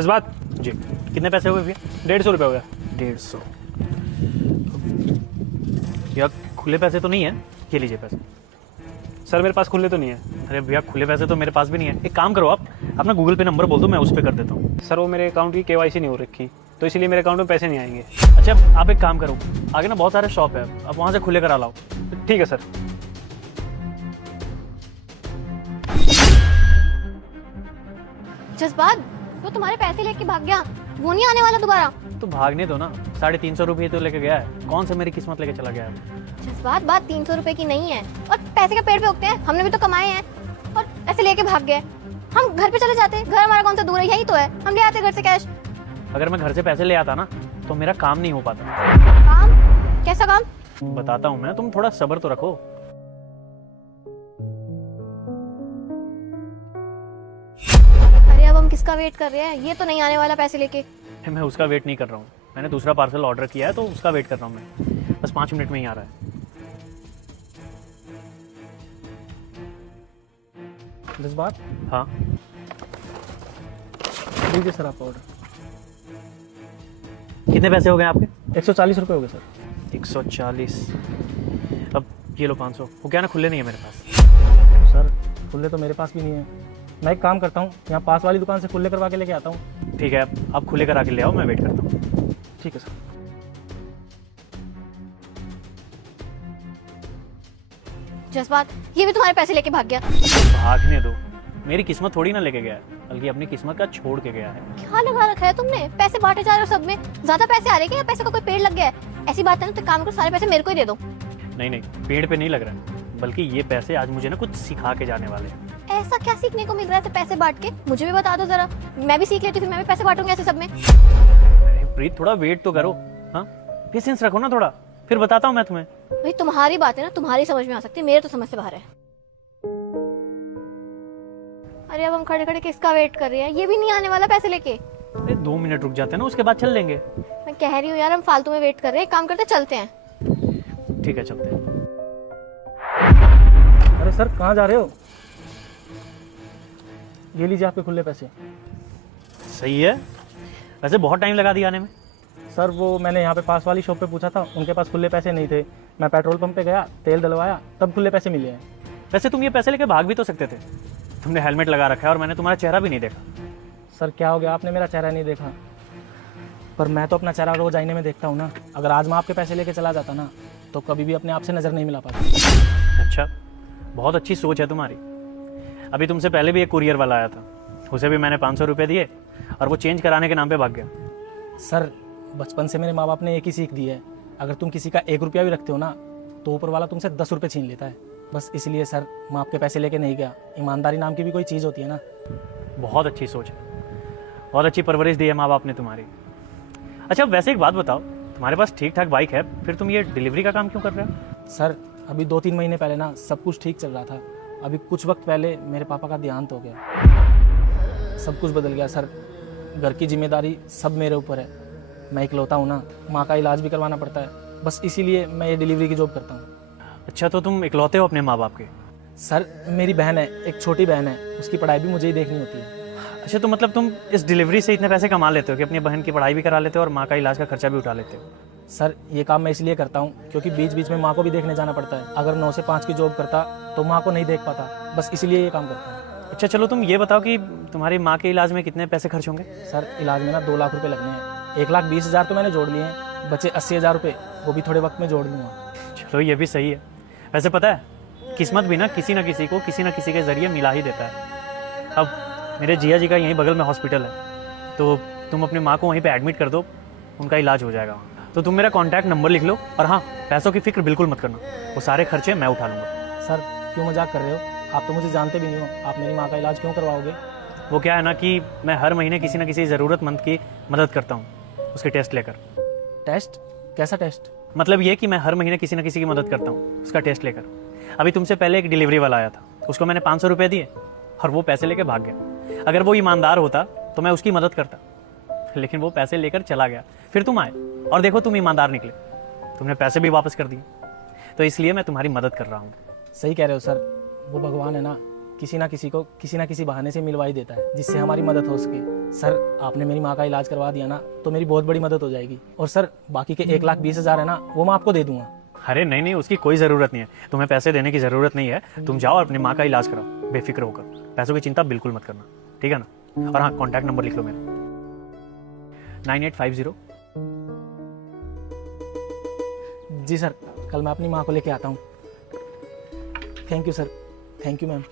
जज्बात जी, कितने पैसे हो गए भैया? 150 रुपये हो गया। 150। भैया खुले पैसे तो नहीं है? ये लीजिए पैसे। सर मेरे पास खुले तो नहीं है। अरे भैया खुले पैसे तो मेरे पास भी नहीं है। एक काम करो, आप अपना गूगल पे नंबर बोल दो, मैं उस पर कर देता हूँ। सर वो मेरे अकाउंट की KYC नहीं हो रखी, तो इसलिए मेरे अकाउंट में पैसे नहीं आएंगे। अच्छा आप एक काम करो, आगे ना बहुत सारे शॉप है, आप वहाँ से खुले करा लाओ। ठीक है सर। जज्बात, वो तुम्हारे पैसे लेके भाग गया, वो नहीं आने वाला दोबारा। तो भागने दो ना, 350 रुपये तो लेके गया है, कौन सा मेरी किस्मत लेके चला गया है। जज्बात, बात 300 रुपए की नहीं है, और पैसे का पेड़ पे उगते हैं, हमने भी तो कमाए हैं, और ऐसे लेके भाग गए। हम घर पे चले जाते, घर हमारा कौन सा दूर है, यही तो है, हम ले आते घर से कैश। अगर मैं घर से पैसे ले आता ना तो मेरा काम नहीं हो पाता। काम? कैसा काम? बताता हूँ मैं, तुम थोड़ा सब्र तो रखो। अरे अब हम किसका वेट कर रहे हैं? ये तो नहीं आने वाला पैसे लेके। मैं उसका वेट नहीं कर रहा हूँ, मैंने दूसरा पार्सल ऑर्डर किया है तो उसका वेट कर रहा हूँ मैं, बस 5 मिनट में ही आ रहा है। जज्बात, हाँ लीजिए सर आपका ऑर्डर। कितने पैसे हो गए आपके? 140 रुपये हो गए सर। 140। अब ये लो 500। वो क्या ना खुले नहीं है मेरे पास। सर खुले तो मेरे पास भी नहीं है। मैं एक काम करता हूँ, यहाँ पास वाली दुकान से खुले करवा के लेके आता हूँ। ठीक है, आप खुले करा के ले आओ, मैं वेट करता हूँ। ठीक है सर। जज्बात, ये भी तुम्हारे पैसे लेके भाग गया। भागने दो, मेरी किस्मत थोड़ी ना लेके गया है, बल्कि अपनी किस्मत का छोड़ के गया है। क्या लगा रखा है तुमने? पैसे बांटे जा रहे हो सब में, ज्यादा पैसे आ रहे हैं क्या? पैसे का कोई पेड़ लग गया है? ऐसी बात है ना, तो काम करो, सारे पैसे मेरे को ही दे दो। नहीं नहीं, पेड़ पे नहीं लग रहा है, बल्कि ये पैसे आज मुझे ना कुछ सिखा के जाने वाले हैं। ऐसा क्या सीखने को मिल रहा है ऐसे पैसे बांट के? मुझे भी बता दो जरा, मैं भी सीख लेती हूँ, फिर मैं भी पैसे बांटूंगी ऐसे सब में। अरे प्रीत, थोड़ा वेट तो करो। हाँ, पेशेंस रखो ना थोड़ा, फिर बताता हूँ मैं तुम्हें। भाई तुम्हारी बात है ना, तुम्हारी समझ में आ सकती है, मेरे तो समझ से बाहर है। अरे अब हम खड़े खड़े किसका वेट कर रहे हैं? ये भी नहीं आने वाला पैसे लेके। अरे 2 मिनट रुक जाते हैं ना, उसके बाद चल लेंगे। मैं कह रही हूँ यार, हम फालतू में वेट कर रहे हैं, काम करते चलते हैं। ठीक है, चलते हैं। अरे सर कहाँ जा रहे हो? ये लीजिए आपके खुले पैसे। सही है, वैसे बहुत टाइम लगा दिया आने में। सर वो मैंने यहाँ पे पास वाली शॉप पे पूछा था, उनके पास खुले पैसे नहीं थे। मैं पेट्रोल पंप पे गया, तेल डलवाया, तब खुले पैसे मिले हैं। वैसे तुम ये पैसे लेके भाग भी तो सकते थे, तुमने हेलमेट लगा रखा है और मैंने तुम्हारा चेहरा भी नहीं देखा। सर क्या हो गया, आपने मेरा चेहरा नहीं देखा? पर मैं तो अपना चेहरा रोज आईने में देखता हूँ ना। अगर आज मैं आपके पैसे लेके चला जाता ना, तो कभी भी अपने आप से नज़र नहीं मिला पाता। अच्छा, बहुत अच्छी सोच है तुम्हारी। अभी तुमसे पहले भी एक कुरियर वाला आया था, उसे भी मैंने 500 रुपये दिए और वो चेंज कराने के नाम पे भाग गया। सर बचपन से मेरे माँ बाप ने एक ही सीख दी है, अगर तुम किसी का 1 रुपया भी रखते हो ना, तो ऊपर वाला तुमसे 10 रुपये छीन लेता है। बस इसलिए सर मैं आपके पैसे लेके नहीं गया। ईमानदारी नाम की भी कोई चीज़ होती है ना। बहुत अच्छी सोच है, बहुत अच्छी परवरिश दी है माँ बाप ने तुम्हारी। अच्छा वैसे एक बात बताओ, तुम्हारे पास ठीक ठाक बाइक है, फिर तुम ये डिलीवरी का काम क्यों कर रहे हो? सर अभी 2-3 महीने पहले ना सब कुछ ठीक चल रहा था। अभी कुछ वक्त पहले मेरे पापा का देहांत हो गया, सब कुछ बदल गया सर। घर की जिम्मेदारी सब मेरे ऊपर है, मैं इकलौता हूँ ना, माँ का इलाज भी करवाना पड़ता है। बस इसीलिए मैं ये डिलीवरी की जॉब करता हूँ। अच्छा, तो तुम इकलौते हो अपने माँ बाप के? सर मेरी बहन है, एक छोटी बहन है, उसकी पढ़ाई भी मुझे ही देखनी होती है। अच्छा, तो मतलब तुम इस डिलीवरी से इतने पैसे कमा लेते हो कि अपनी बहन की पढ़ाई भी करा लेते हो और माँ का इलाज का खर्चा भी उठा लेते हो? सर ये काम मैं इसलिए करता हूँ क्योंकि बीच बीच में माँ को भी देखने जाना पड़ता है। अगर 9 से 5 की जॉब करता तो माँ को नहीं देख पाता, बस इसलिए ये काम करता हूँ। अच्छा चलो, तुम ये बताओ कि तुम्हारी माँ के इलाज में कितने पैसे खर्च होंगे? सर इलाज में ना 2 लाख रुपए लगने हैं। 1,20,000 तो मैंने जोड़ लिए हैं, बचे 80,000 रुपये, वो भी थोड़े वक्त में जोड़ लूँगा। चलो ये भी सही है। वैसे पता है, किस्मत भी ना किसी न किसी को किसी न किसी के ज़रिए मिला ही देता है। अब मेरे जिया जी का यहीं बगल में हॉस्पिटल है, तो तुम अपनी माँ को वहीं पे एडमिट कर दो, उनका इलाज हो जाएगा। तो तुम मेरा कॉन्टैक्ट नंबर लिख लो, और हाँ, पैसों की फिक्र बिल्कुल मत करना, वो सारे खर्चे मैं उठा लूँगा। सर क्यों मजाक कर रहे हो? आप तो मुझे जानते भी नहीं हो, आप मेरी माँ का इलाज क्यों करवाओगे? वो क्या है ना कि मैं हर महीने किसी न किसी ज़रूरतमंद की मदद करता हूँ, उसके टेस्ट लेकर। टेस्ट? कैसा टेस्ट? मतलब ये कि मैं हर महीने किसी न किसी की मदद करता हूँ, उसका टेस्ट लेकर। अभी तुमसे पहले एक डिलीवरी वाला आया था, उसको मैंने 500 रुपये दिए और वो पैसे लेकर भाग गया। अगर वो ईमानदार होता तो मैं उसकी मदद करता, लेकिन वो पैसे लेकर चला गया। फिर तुम आए और देखो तुम ईमानदार निकले, तुमने पैसे भी वापस कर दिए। तो इसलिए मैं तुम्हारी मदद कर रहा हूँ। सही कह रहे हो सर, वो भगवान है ना, किसी ना किसी को किसी ना किसी बहाने से मिलवा ही देता है जिससे हमारी मदद हो सके। सर आपने मेरी माँ का इलाज करवा दिया ना तो मेरी बहुत बड़ी मदद हो जाएगी। और सर बाकी के 1,20,000 है ना वो मैं आपको दे दूंगा। अरे नहीं नहीं, उसकी कोई ज़रूरत नहीं है, तुम्हें पैसे देने की ज़रूरत नहीं है। तुम जाओ और अपनी माँ का इलाज कराओ बेफिक्र होकर, पैसों की चिंता बिल्कुल मत करना, ठीक है ना। और हाँ, कॉन्टैक्ट नंबर लिख लो मेरा 9850। जी सर, कल मैं अपनी माँ को लेके आता हूँ। Thank you sir, thank you ma'am.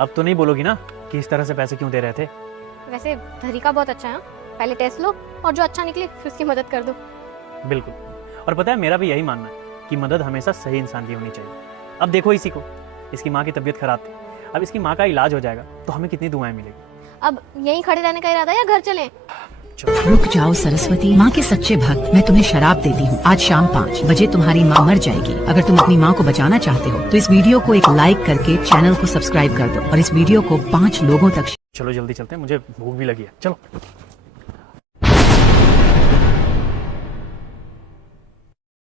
अब तो नहीं बोलोगी ना कि इस तरह से पैसे क्यों दे रहे थे। वैसे तरीका बहुत अच्छा है, पहले टेस्ट लो और जो अच्छा निकले फिर उसकी मदद कर दो। बिल्कुल, और पता है मेरा भी यही मानना है कि मदद हमेशा सही इंसान की होनी चाहिए। अब देखो इसी को, इसकी माँ की तबीयत खराब थी, अब इसकी माँ का इलाज हो जाएगा तो हमें कितनी दुआएं मिलेगी। अब यहीं खड़े रहने का इरादा है या घर चलें? रुक जाओ सरस्वती, माँ के सच्चे भक्त, मैं तुम्हें शराब देती हूँ। आज शाम 5 बजे तुम्हारी माँ मर जाएगी। अगर तुम अपनी माँ को बचाना चाहते हो तो इस वीडियो को एक लाइक करके चैनल को सब्सक्राइब कर दो और इस वीडियो को 5 लोगों तक। चलो जल्दी चलते हैं, मुझे भूख भी लगी है, चलो।